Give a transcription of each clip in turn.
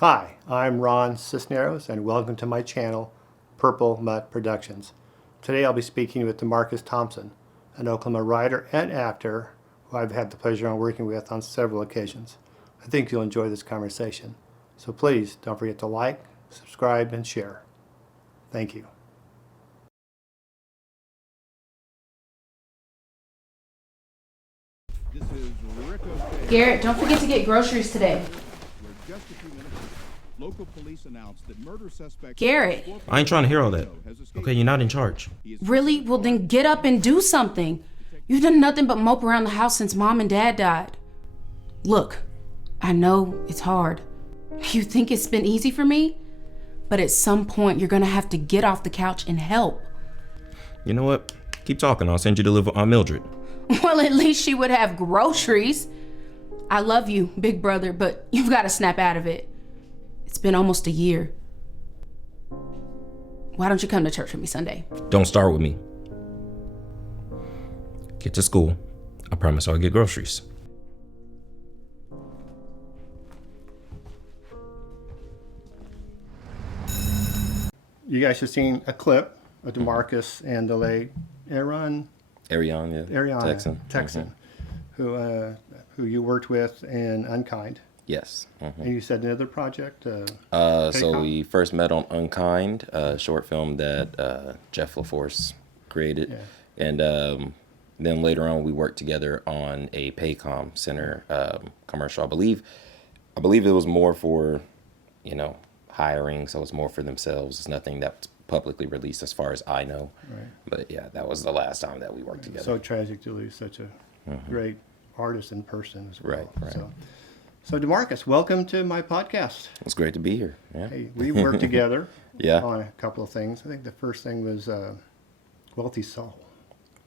Hi, I'm Ron Cisneros, and welcome to my channel, Purple Mutt Productions. Today I'll be speaking with DeMarcus Thompson, an Oklahoma writer and actor who I've had the pleasure of working with on several occasions. I think you'll enjoy this conversation. So please don't forget to like, subscribe, and share. Thank you. Garrett, don't forget to get groceries today. Local police announced that murder suspect Garrett. I ain't trying to hear all that. Okay, you're not in charge. Really? Well, then get up and do something. You've done nothing but mope around the house since Mom and Dad died. Look, I know it's hard. You think it's been easy for me? But at some point, you're gonna have to get off the couch and help. You know what? Keep talking. I'll send you to live with Aunt Mildred. Well, at least she would have groceries. I love you, big brother, but you've got to snap out of it. It's been almost a year. Why don't you come to church with me Sunday? Don't start with me. Get to school. I promise I'll get groceries. You guys have seen a clip of DeMarcus and the late Ariana Texan, who you worked with in Unkind. Yes. And you said another project? So we first met on Unkind, a short film that Jeff LaForce created. Yeah. And then later on we worked together on a Paycom Center commercial. I believe it was more for, hiring, so it's more for themselves. It's nothing that's publicly released as far as I know. Right. But yeah, that was the last time that we worked together. So tragic to lose such a great artist in person as well. Right. So DeMarcus, welcome to my podcast. It's great to be here. Yeah. Hey, we worked together yeah. on a couple of things. I think the first thing was Wealthy Soul.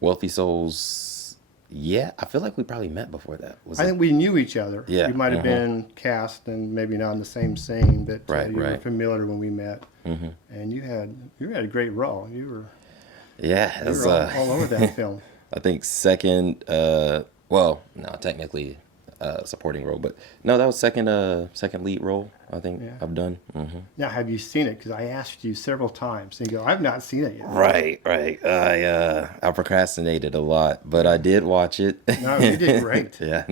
Wealthy Souls, yeah. I feel like we probably met before that. I think we knew each other. Yeah. We might have been cast and maybe not in the same scene, but you were familiar when we met. And you had a great role. You were all over that film. I think second, technically supporting role, but no, that was second lead role I think I've done. Now, have you seen it? Because I asked you several times, and you go, "I've not seen it yet." Right. I procrastinated a lot, but I did watch it. No, you did great. Yeah,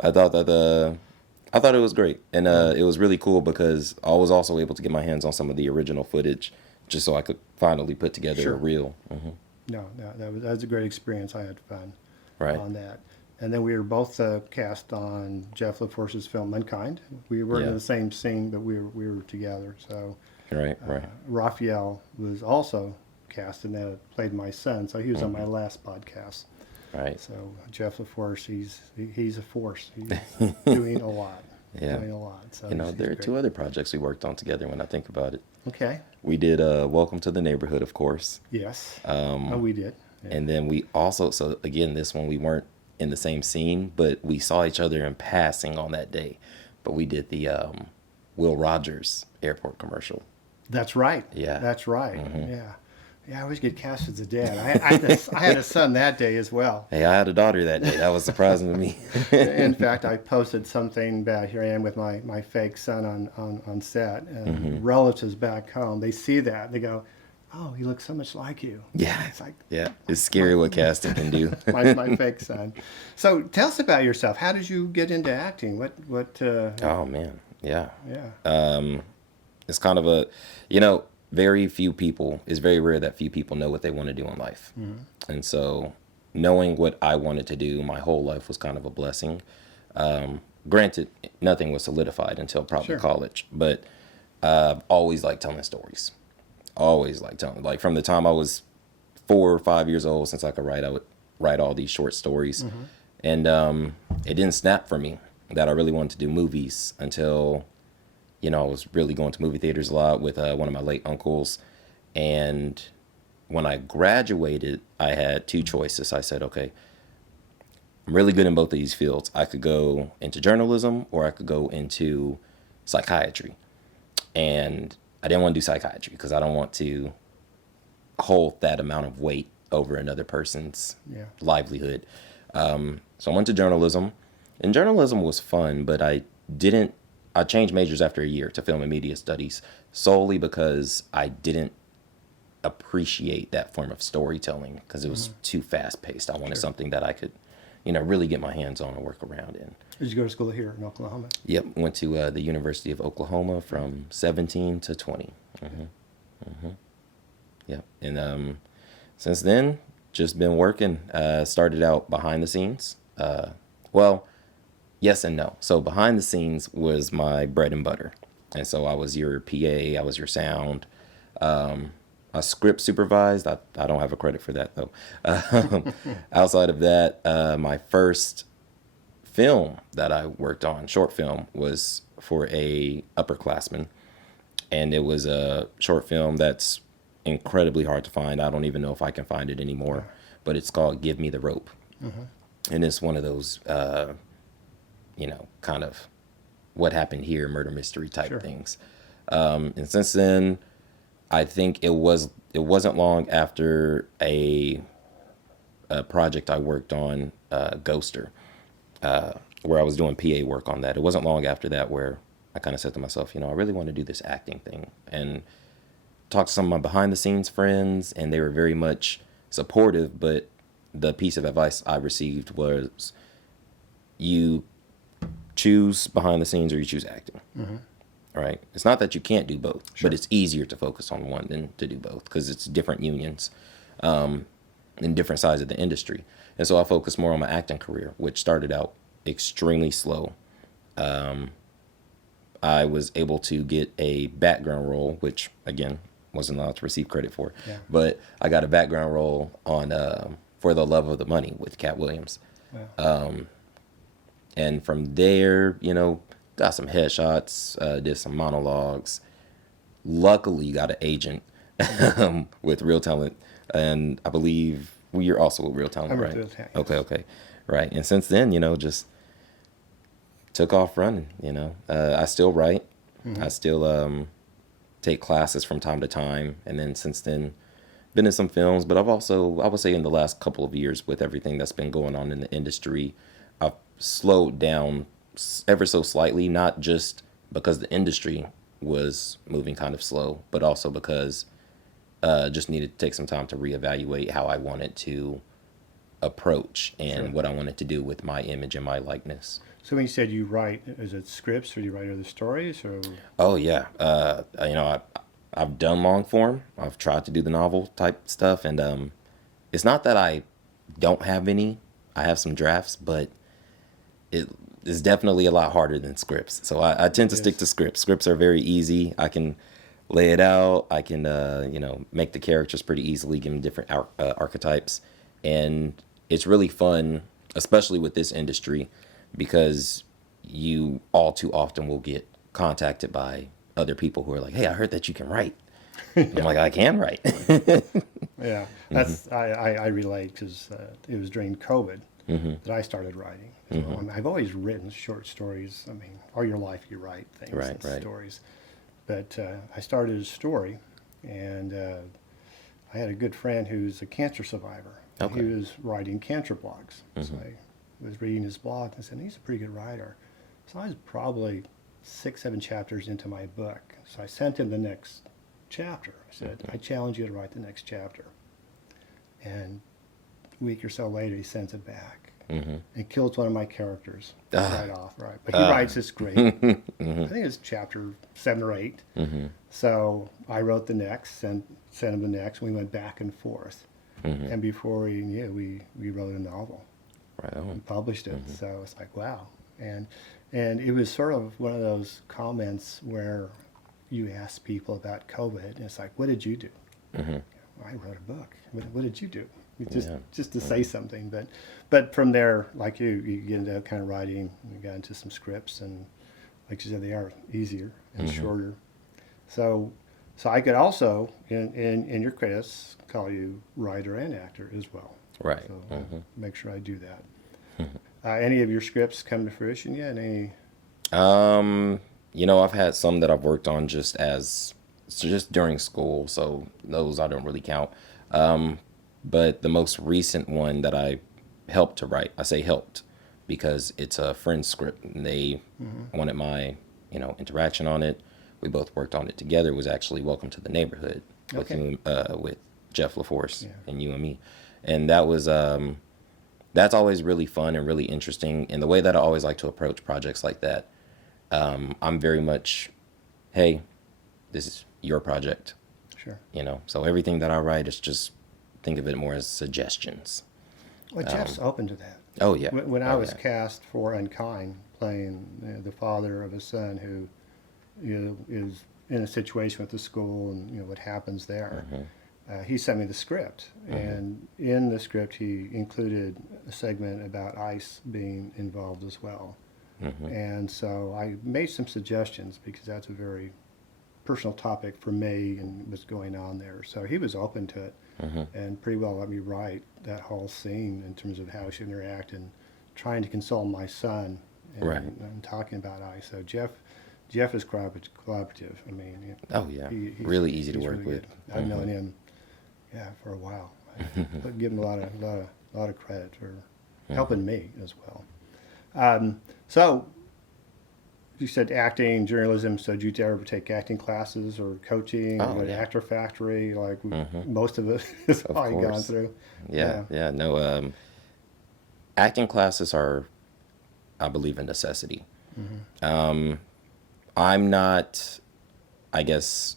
I thought it was great, and it was really cool because I was also able to get my hands on some of the original footage, just so I could finally put together a reel. No, that was a great experience. I had fun on that. And then we were both cast on Jeff LaForce's film Unkind. We weren't in the same scene, but we were together. So right. Raphael was also cast, and that played my son. So he was on my last podcast. Right. So Jeff LaForce, he's a force. He's doing a lot. Yeah. Doing a lot. So there are two other projects we worked on together when I think about it. Okay. We did Welcome to the Neighborhood, of course. Yes. We did. Yeah. And then we also, so again, this one we weren't in the same scene, but we saw each other in passing on that day. But we did the Will Rogers airport commercial. That's right. Yeah. That's right. Yeah. Yeah, I always get cast as a dad. I had a son that day as well. Hey, I had a daughter that day. That was surprising to me. In fact, I posted something about here I am with my fake son on set. And relatives back home, they see that. They go, "Oh, he looks so much like you." Yeah. It's like, it's scary what casting can do. my fake son. So tell us about yourself. How did you get into acting? Oh, man. Yeah. Yeah. It's kind of it's very rare that few people know what they want to do in life. And so knowing what I wanted to do my whole life was kind of a blessing. Granted, nothing was solidified until probably college, but I've always liked telling stories. Always liked telling. Like from the time I was 4 or 5 years old, since I could write, I would write all these short stories. And it didn't snap for me that I really wanted to do movies until I was really going to movie theaters a lot with one of my late uncles. And when I graduated, I had two choices. I said, okay, I'm really good in both of these fields. I could go into journalism or I could go into psychiatry. And I didn't want to do psychiatry because I don't want to hold that amount of weight over another person's livelihood. So I went to journalism, and journalism was fun, but I didn't I changed majors after a year to film and media studies solely because I didn't appreciate that form of storytelling because it was too fast paced. I wanted something that I could, really get my hands on and work around in. Did you go to school here in Oklahoma? Yep, went to the University of Oklahoma from 17 to 20. Yep, and since then, just been working. Started out behind the scenes. Well, yes and no. So behind the scenes was my bread and butter. And so I was your PA, I was your sound. I script supervised. I don't have a credit for that, though. Outside of that, my first film that I worked on, short film, was for a upperclassman. And it was a short film that's incredibly hard to find. I don't even know if I can find it anymore. But it's called Give Me the Rope. And it's one of those, kind of what happened here, murder mystery type things. And since then, I think it wasn't long after a project I worked on, Ghoster, where I was doing PA work on that. It wasn't long after that where I kind of said to myself, I really want to do this acting thing, and talked to some of my behind the scenes friends, and they were very much supportive. But the piece of advice I received was, you choose behind the scenes or you choose acting. Right? It's not that you can't do both, but it's easier to focus on one than to do both because it's different unions in different sides of the industry. And so I focused more on my acting career, which started out extremely slow. I was able to get a background role, which, again, wasn't allowed to receive credit for. But I got a background role on For the Love of the Money with Cat Williams. And from there, got some headshots, did some monologues. Luckily, got an agent with Real Talent. And I believe you're also with Real Talent, right? Real Talent, yes. Okay. Right. And since then, just took off running, I still write. I still take classes from time to time. And then since then, been in some films. But I've also, I would say in the last couple of years, with everything that's been going on in the industry, I've slowed down ever so slightly, not just because the industry was moving kind of slow, but also because just needed to take some time to reevaluate how I wanted to approach and what I wanted to do with my image and my likeness. So when you said you write, is it scripts or do you write other stories? Or Oh yeah, I've done long form. I've tried to do the novel type stuff, and it's not that I don't have any. I have some drafts, but it is definitely a lot harder than scripts. So I tend to stick to scripts. Scripts are very easy. I can lay it out. I can make the characters pretty easily, give them different archetypes, and it's really fun, especially with this industry, because you all too often will get contacted by other people who are like, "Hey, I heard that you can write." I'm like, "I can write." Yeah, that's I relate because it was during COVID that I started writing. So, I've always written short stories. I mean, all your life you write things and stories. But I started a story, and I had a good friend who's a cancer survivor. Okay. He was writing cancer blogs. So I was reading his blog and said, he's a pretty good writer. So I was probably 6-7 chapters into my book. So I sent him the next chapter. I said, I challenge you to write the next chapter. And a week or so later, he sends it back. And kills one of my characters right off. Right, but he writes this great. I think it's chapter 7 or 8. So I wrote the next and sent him the next. We went back and forth. And before we knew, we wrote a novel. Right on. And published it. So it's like, wow. And it was sort of one of those comments where you ask people about COVID, and it's like, what did you do? I wrote a book. What did you do? Just to say something. But from there, like you get into kind of writing, you got into some scripts, and like you said, they are easier and shorter. So I could also, in your credits, call you writer and actor as well. Right. So make sure I do that. Any of your scripts come to fruition yet? Any? I've had some that I've worked on just during school, so those I don't really count. But the most recent one that I helped to write, I say helped because it's a friend's script, and they wanted my interaction on it. We both worked on it together. It was actually Welcome to the Neighborhood with with Jeff LaForce and you and me. And that was that's always really fun and really interesting. And the way that I always like to approach projects like that, I'm very much, hey, this is your project. Sure. So everything that I write is just, think of it more as suggestions. Well, Jeff's open to that. Oh, yeah. When I was cast for Unkind, playing the father of a son who is in a situation with the school and what happens there, he sent me the script. And in the script, he included a segment about ICE being involved as well. And so I made some suggestions because that's a very personal topic for me and what's going on there. So he was open to it and pretty well let me write that whole scene in terms of how I should interact and trying to console my son and talking about ICE. So Jeff is collaborative. I mean, oh yeah, he's really easy to he's work really with. good. I've known him, for a while. I give him a lot of credit for helping me as well. So you said acting, journalism. So did you ever take acting classes or coaching or go to Actor Factory? Like most of it is probably gone through. Yeah. No, acting classes are, I believe, a necessity. I'm not, I guess,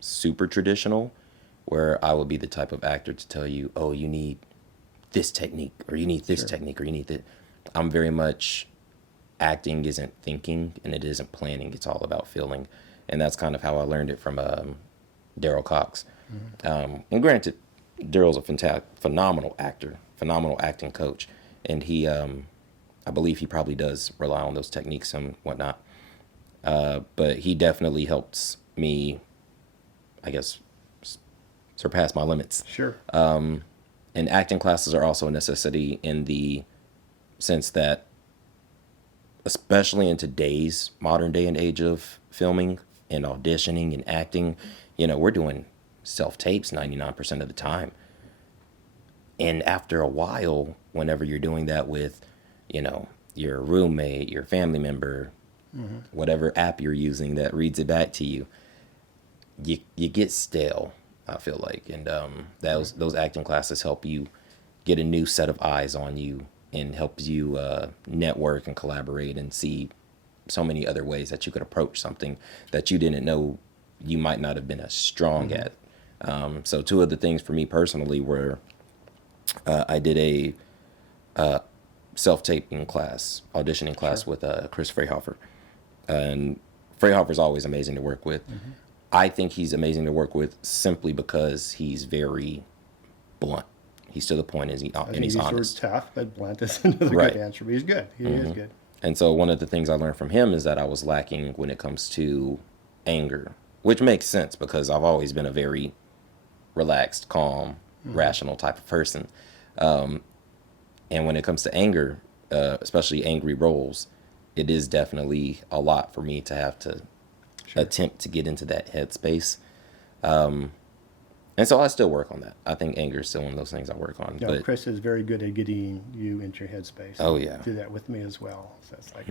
super traditional, where I will be the type of actor to tell you, oh, you need this technique, or you need this technique, or you need that. I'm very much, acting isn't thinking, and it isn't planning. It's all about feeling. And that's kind of how I learned it from Daryl Cox. And granted, Daryl's a phenomenal actor, phenomenal acting coach. And he, I believe he probably does rely on those techniques and whatnot. But he definitely helps me, I guess, surpass my limits. Sure. And acting classes are also a necessity in the sense that, especially in today's modern day and age of filming and auditioning and acting, we're doing self-tapes 99% of the time. And after a while, whenever you're doing that with, your roommate, your family member, whatever app you're using that reads it back to you, you get stale, I feel like. And those acting classes help you get a new set of eyes on you and helps you network and collaborate and see so many other ways that you could approach something that you didn't know you might not have been as strong at. So two of the things for me personally were I did a self-taping class, auditioning class with Chris Freyhofer. And Freyhofer's always amazing to work with. I think he's amazing to work with simply because he's very blunt. He's to the point, and he's honest. Tough, but blunt is another good answer. But he's good. He is good. And so one of the things I learned from him is that I was lacking when it comes to anger, which makes sense because I've always been a very relaxed, calm, rational type of person. And when it comes to anger, especially angry roles, it is definitely a lot for me to have to attempt to get into that headspace. And so I still work on that. I think anger is still one of those things I work on. No, but Chris is very good at getting you into your headspace. Oh, yeah. Do that with me as well. So it's like,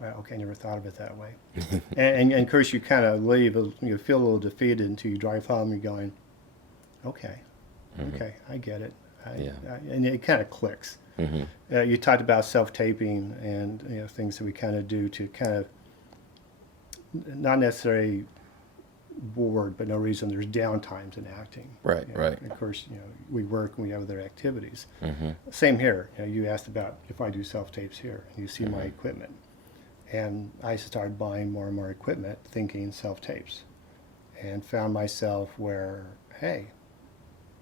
wow, okay, I never thought of it that way. and of course, you kind of leave, you feel a little defeated until you drive home. You're going, okay, I get it. And it kind of clicks. You talked about self-taping and things that we kind of do to kind of not necessarily bored, but no reason. There's downtimes in acting. Right. Of course, we work and we have other activities. Same here. You asked about if I do self-tapes here, and you see my equipment. And I started buying more and more equipment, thinking self-tapes, and found myself where, hey,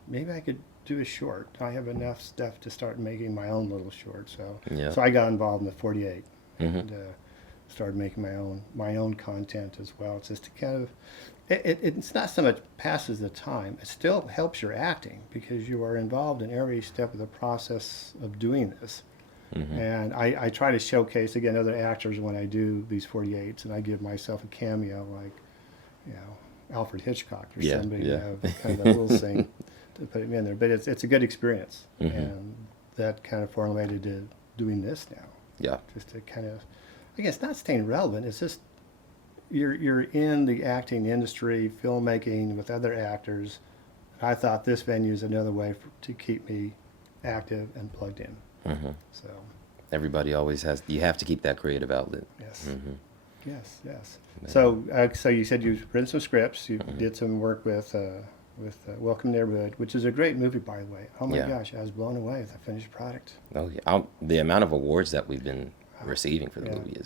maybe I could do a short. I have enough stuff to start making my own little short. So I got involved in the 48 and started making my own content as well. It's just to kind of, it's not so much passes the time. It still helps your acting because you are involved in every step of the process of doing this. And I try to showcase again other actors when I do these 48s, and I give myself a cameo like, Alfred Hitchcock or somebody, kind of a little thing to put him in there. But it's a good experience, and that kind of formulated to doing this now. Yeah. Just to kind of, I guess, not staying relevant. It's just you're in the acting industry, filmmaking with other actors. I thought this venue is another way to keep me active and plugged in. So, Everybody always has. You have to keep that creative outlet. yes. Yes. So you said you've written some scripts. You did some work with Welcome Neighborhood, which is a great movie, by the way. Oh my Yeah. gosh, I was blown away with the finished product. Oh yeah. The amount of awards that we've been receiving for the Yeah. movie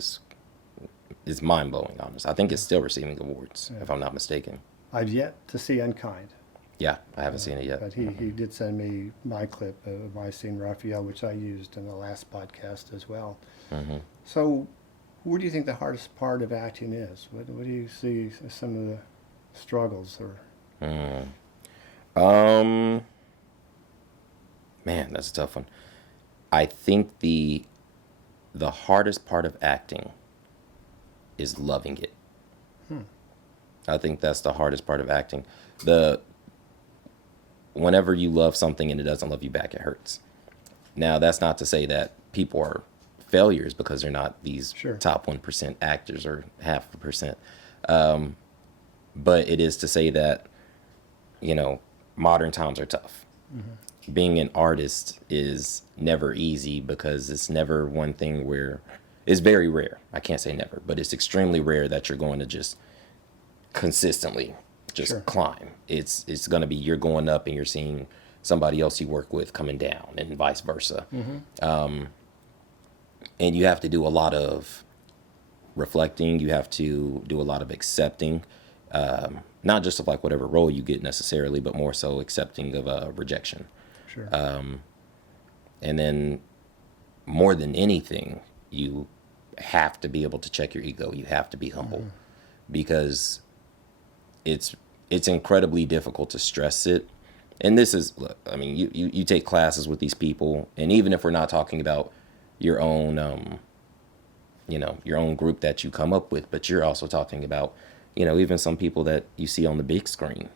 is mind blowing. Honest, I think it's still receiving awards, if I'm not mistaken. I've yet to see Unkind, Yeah, I haven't seen it yet. but he did send me my clip of my scene Raphael, which I used in the last podcast as well. So, what do you think the hardest part of acting is? What do you see as some of the struggles or? Man, that's a tough one. I think the hardest part of acting is loving it. I think that's the hardest part of acting. Whenever you love something and it doesn't love you back, it hurts. Now, that's not to say that people are failures because they're not these Sure. top 1% actors or 0.5%. But it is to say that, modern times are tough. Being an artist is never easy because it's never one thing where it's very rare. I can't say never, but it's extremely rare that you're going to just consistently just Sure. climb. It's going to be you're going up and you're seeing somebody else you work with coming down and vice versa. And you have to do a lot of reflecting. You have to do a lot of accepting, not just of like whatever role you get necessarily, but more so accepting of rejection. Sure. And then more than anything, you have to be able to check your ego. You have to be humble because it's incredibly difficult to stress it. And this is, look, I mean, you take classes with these people, and even if we're not talking about your own, your own group that you come up with, but you're also talking about, even some people that you see on the big screen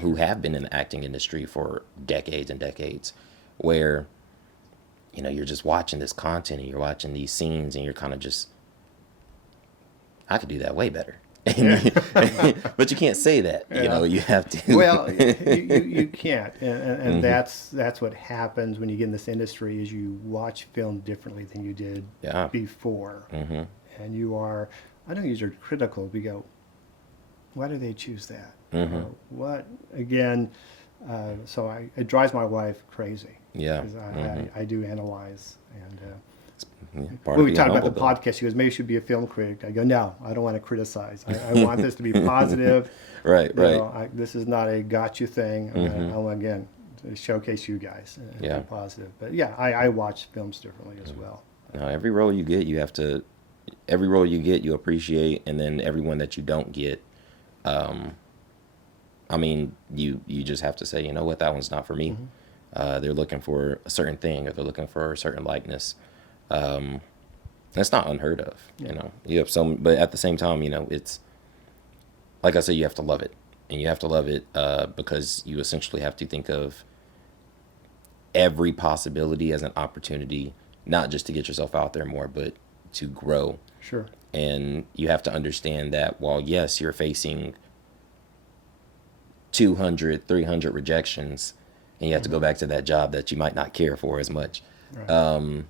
who have been in the acting industry for decades and decades, where, you're just watching this content and you're watching these scenes and you're kind of just, I could do that way better. But you can't say that, you have to. Well, you can't, and that's what happens when you get in this industry is you watch film differently than you did before, and you are, I don't use the word critical, but you go, why do they choose that? What again? So it drives my wife crazy. Yeah, 'Cause I do analyze and. Part When of we being talked about the humble, podcast, she goes, maybe you should be a film critic. I go, no, I don't want to criticize. I want this to be positive. Right. This is not a gotcha thing. I want, again, to showcase you guys and Yeah. be positive. But yeah, I watch films differently as well. Now, every role you get, every role you get, you appreciate, and then every one that you don't get, you just have to say, you know what, that one's not for me. They're looking for a certain thing, or they're looking for a certain likeness. That's not unheard of, you have some, but at the same time, it's like I said, you have to love it, and you have to love it, because you essentially have to think of every possibility as an opportunity, not just to get yourself out there more, but to grow. Sure. And you have to understand that while, yes, you're facing 200, 300 rejections, and you have to go back to that job that you might not care for as much. Right.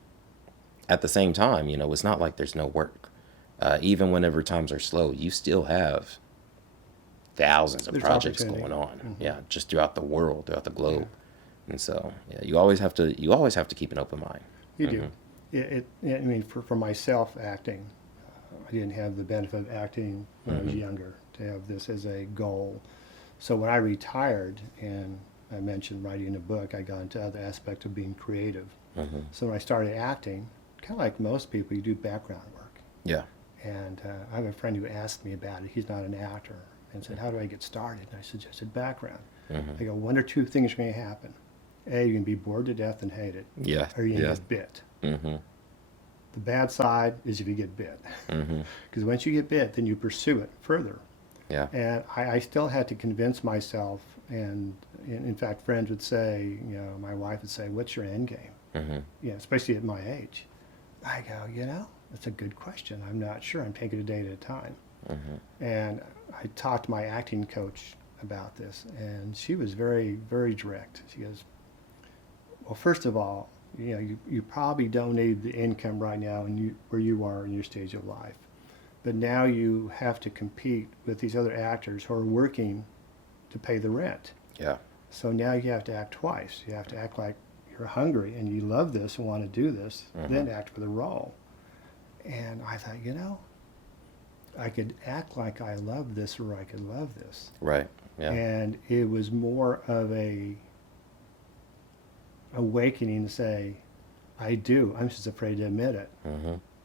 At the same time, it's not like there's no work. Even whenever times are slow, you still have thousands of There's projects opportunity. going on. Yeah, just throughout the world, throughout the globe. And so, you always have to keep an open mind. You do. I mean, for myself, acting, I didn't have the benefit of acting when I was younger to have this as a goal. So when I retired, and I mentioned writing a book, I got into other aspects of being creative. So when I started acting, kind of like most people, you do background work. Yeah. And I have a friend who asked me about it. He's not an actor, and said, how do I get started? And I suggested background. I go, one or two things are going to happen. A, you can be bored to death and hate it. Yeah. Or you can Yeah. get bit. The bad side is if you get bit. Because once you get bit, then you pursue it further. Yeah. And I still had to convince myself, and in fact, friends would say, my wife would say, what's your end game? Especially at my age. I go, that's a good question. I'm not sure. I'm taking it a day at a time. And I talked to my acting coach about this, and she was very, very direct. She goes, well, first of all, you probably don't need the income right now where you are in your stage of life. But now you have to compete with these other actors who are working to pay the rent. Yeah. So now you have to act twice. You have to act like you're hungry and you love this and want to do this, then act for the role. And I thought, I could act like I love this or I could love this. Right. Yeah. And it was more of a awakening to say, I do. I'm just afraid to admit it.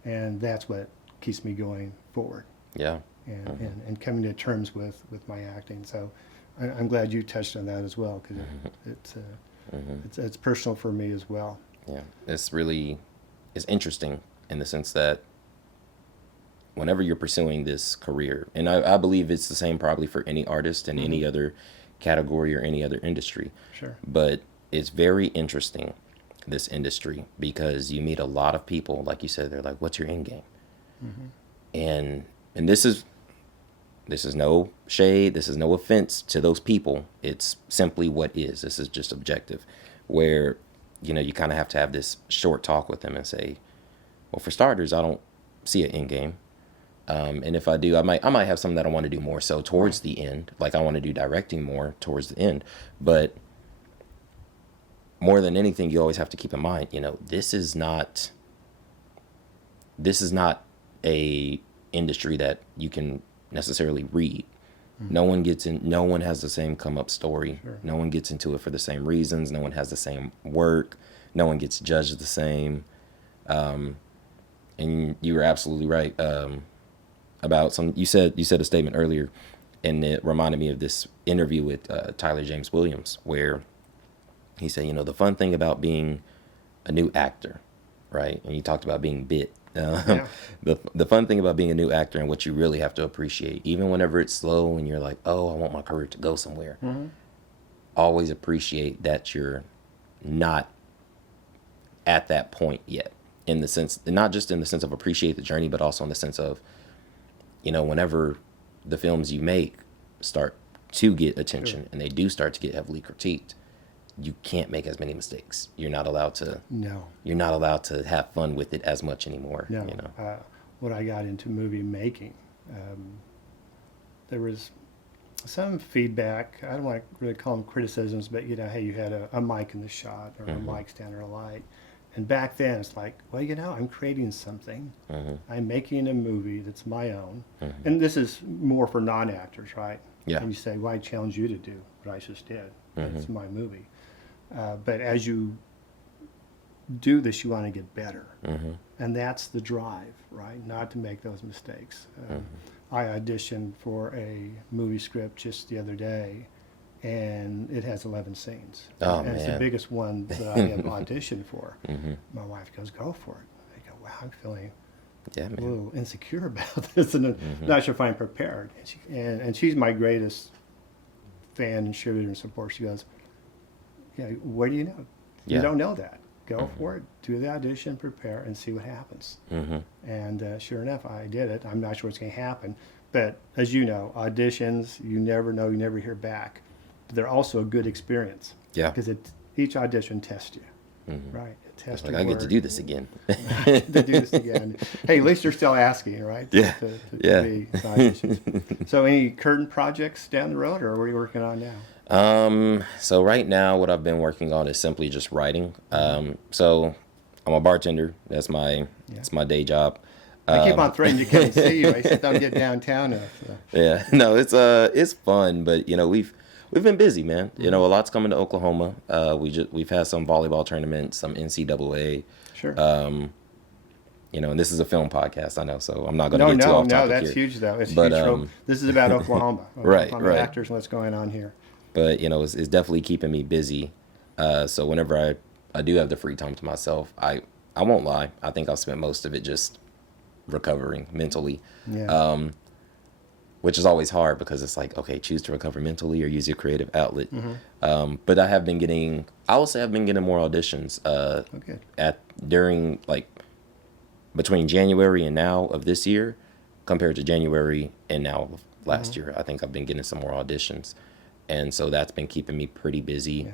And that's what keeps me going forward. Yeah. And coming to terms with my acting. So I'm glad you touched on that as well, because it's personal for me as well. Yeah. It's interesting in the sense that whenever you're pursuing this career, and I believe it's the same probably for any artist in any other category or any other industry. Sure. But it's very interesting, this industry, because you meet a lot of people, like you said, they're like, what's your end game? And this is no shade, this is no offense to those people. It's simply what is. This is just objective, where, you kind of have to have this short talk with them and say, well, for starters, I don't see an end game. And if I do, I might have something that I want to do more so towards the end. Like I want to do directing more towards the end. But more than anything, you always have to keep in mind, this is not a industry that you can necessarily read. No one has the same come up story. Sure. No one gets into it for the same reasons. No one has the same work. No one gets judged the same. And you were absolutely right. About you said a statement earlier, and it reminded me of this interview with Tyler James Williams, where he said, the fun thing about being a new actor, right? And you talked about being bit. The fun thing about being a new actor and what you really have to appreciate, even whenever it's slow and you're like, oh, I want my career to go somewhere. Always appreciate that you're not at that point yet, in the sense, not just in the sense of appreciate the journey, but also in the sense of, whenever the films you make start to get attention and they do start to get heavily critiqued, you can't make as many mistakes. You're not allowed to. No. You're not allowed to have fun with it as much anymore. No. When I got into movie making, there was some feedback. I don't want to really call them criticisms, but hey, you had a mic in the shot or a mic stand or a light. And back then, it's like, well, I'm creating something. I'm making a movie that's my own. And this is more for non-actors, right? Yeah. And you say, well, I challenge you to do what I just did. It's my movie. But as you do this, you want to get better. And that's the drive, right? Not to make those mistakes. I auditioned for a movie script just the other day, and it has 11 scenes. And it's the biggest one that I have auditioned for. My wife goes, go for it. I go, wow, I'm feeling a little insecure about this, and not sure if I'm prepared. And she's my greatest fan and cheerleader and support. She goes, what do you know? You don't know that. Go for it. Do the audition, prepare, and see what happens. And sure enough, I did it. I'm not sure what's going to happen. But as you know, auditions, you never know, you never hear back. They're also a good experience. Yeah. Because each audition tests you, right? It tests like, I get to do this again. To do this again. Hey, at least you're still asking, right? Yeah. To be auditions. So any current projects down the road, or what are you working on now? So right now, what I've been working on is simply just writing. So I'm a bartender. That's my day job. I keep on threatening you can't see you. I said don't get downtown. Yeah. No, it's fun, but We've been busy, man. A lot's coming to Oklahoma. We've had some volleyball tournaments, some NCAA. Sure. And this is a film podcast, I know, so I'm not going to get too off topic here. No, that's huge, though. It's huge. This is about Oklahoma. Right. Actors and what's going on here. But, it's definitely keeping me busy. So whenever I do have the free time to myself, I won't lie. I think I've spent most of it just recovering mentally. Yeah. Which is always hard because it's like, okay, choose to recover mentally or use your creative outlet. But I will say I've been getting more auditions during between January and now of this year. compared to January and now last year. I think I've been getting some more auditions, and so that's been keeping me pretty busy.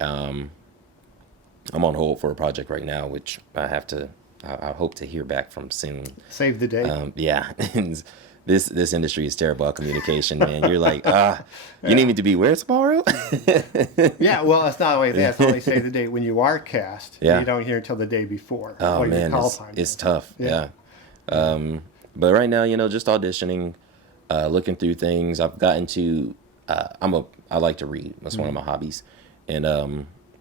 I'm on hold for a project right now, which I hope to hear back from soon. Save the day. Yeah. This industry is terrible at communication, man. You're like, you need me to be where tomorrow? Yeah, well, it's not only that. It's only save the date. When you are cast, Yeah. you don't hear until the day before. Oh, what your man, call time it's is. tough. Yeah. But right now, just auditioning, looking through things. I've gotten to, I like to read. That's one of my hobbies. And,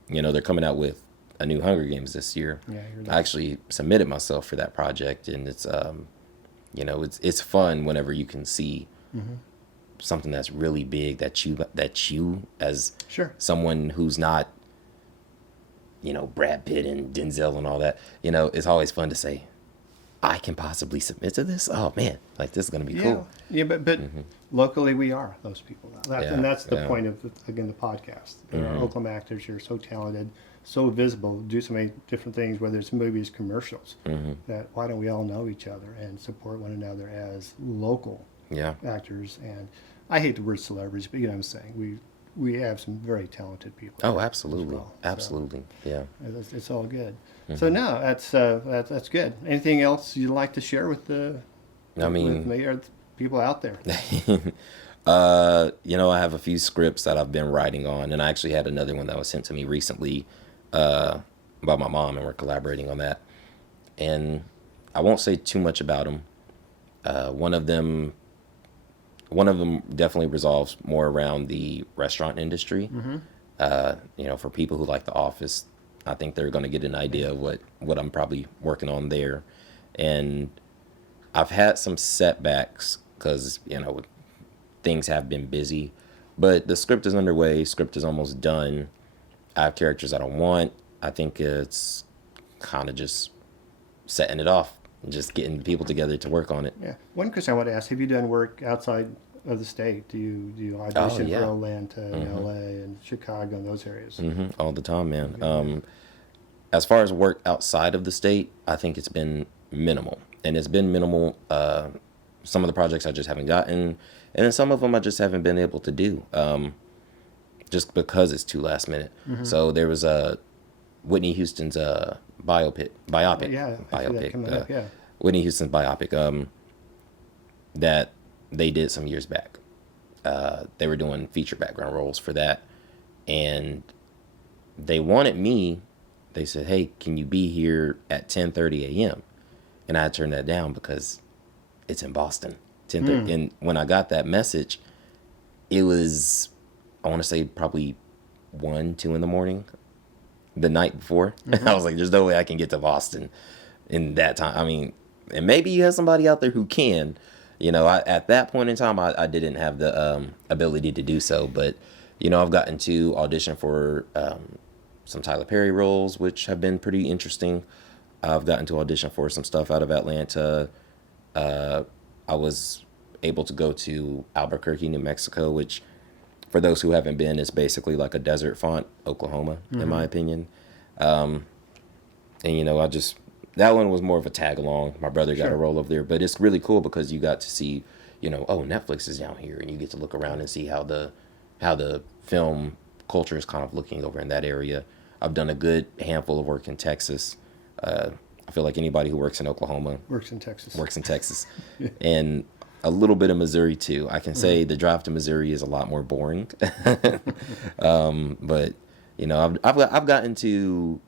they're coming out with a new Hunger Games this year. Yeah, you're I actually submitted myself for that project, and it's, it's fun whenever you can see something that's really big that you as Sure. someone who's not, Brad Pitt and Denzel and all that, it's always fun to say, I can possibly submit to this. Oh man, like this is gonna be cool. Yeah, but locally we are those people now. Yeah, And that's the yeah. point of the podcast. There are Oklahoma actors who are so talented, so visible, do so many different things, whether it's movies, commercials. That why don't we all know each other and support one another as local Yeah. actors? And I hate the word celebrities, but you know what I'm saying. We have some very talented people. Oh, as absolutely, well. So absolutely. Yeah. it's all good. So no, that's good. Anything else you'd like to share with the? I mean- with me or the people out there. I have a few scripts that I've been writing on, and I actually had another one that was sent to me recently about my mom, and we're collaborating on that. And I won't say too much about them. One of them definitely resolves more around the restaurant industry. For people who like The Office, I think they're going to get an idea of what I'm probably working on there. And I've had some setbacks because, things have been busy, but the script is underway. Script is almost done. I have characters I don't want. I think it's kind of just setting it off and just getting people together to work on it. Yeah. One question I want to ask: have you done work outside of the state? Do you audition yeah. for Atlanta and L.A. and Chicago and those areas? All the time, man. As far as work outside of the state, I think it's been minimal, and it's been minimal. Some of the projects I just haven't gotten, and then some of them I just haven't been able to do, just because it's too last minute. So there was Whitney Houston's biopic. Yeah, I see that coming up, yeah. Whitney Houston's biopic that they did some years back. They were doing feature background roles for that, and they wanted me. They said, "Hey, can you be here at 10:30 a.m.?" And I turned that down because it's in Boston. 10:30. And when I got that message, it was, I want to say probably 1, 2 in the morning, the night before. I was like, "There's no way I can get to Boston in that time." I mean, and maybe you have somebody out there who can. At that point in time, I didn't have the ability to do so. But, I've gotten to audition for some Tyler Perry roles, which have been pretty interesting. I've gotten to audition for some stuff out of Atlanta. I was able to go to Albuquerque, New Mexico, which, for those who haven't been, is basically like a desert font, Oklahoma, in my opinion. And, that one was more of a tag along. My brother got a role over there, but it's really cool because you got to see, Netflix is down here, and you get to look around and see how the film culture is kind of looking over in that area. I've done a good handful of work in Texas. I feel like anybody who works in Oklahoma Works in Texas. And a little bit of Missouri too. I can say the drive to Missouri is a lot more boring. But I've gotten to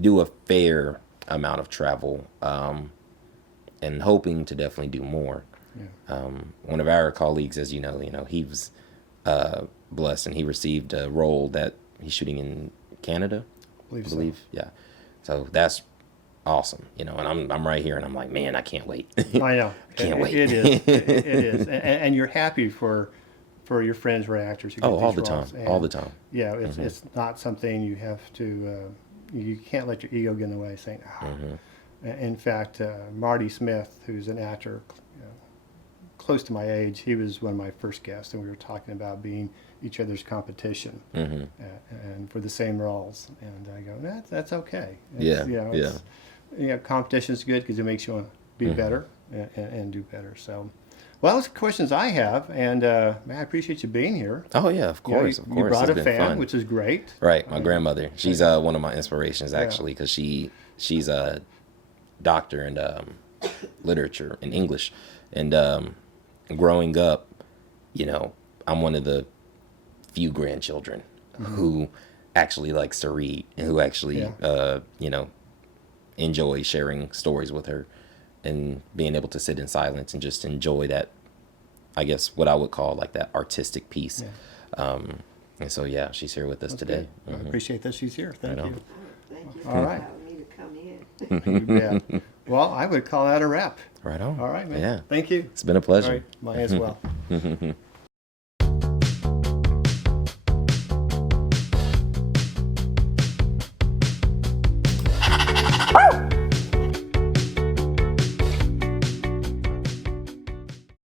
do a fair amount of travel, and hoping to definitely do more. One of our colleagues, as you know, he was blessed, and he received a role that he's shooting in Canada, I believe. So. Yeah. So that's awesome, and I'm right here, and I'm like, man, I can't wait. I know. Can't wait. It is. It is. And you're happy for your friends who are actors who get all these the roles. time, all the time. Yeah, it's not something you have to. You can't let your ego get in the way. Saying, In fact, Marty Smith, who's an actor close to my age, he was one of my first guests, and we were talking about being each other's competition, and for the same roles. And I go, that's okay. Competition's good because it makes you want to be better and do better. So, well, those are questions I have, and man, I appreciate you being here. Oh yeah, of You know, course, you, of you course. brought It's a been fan, fun. which is great. Right, my grandmother. She's one of my inspirations actually, because she's a doctor in literature and English, and growing up, you know, I'm one of the few grandchildren who actually likes to read and who actually you know, enjoy sharing stories with her and being able to sit in silence and just enjoy that, I guess what I would call like that artistic piece. And so yeah, she's here with us today. I appreciate that she's here. Thank Right on. you. Thank you for All right. allowing me to come in. You bet. Well, I would call that a wrap. Right on. All right, man. Yeah. Thank you. It's been a pleasure. All right, mine as well.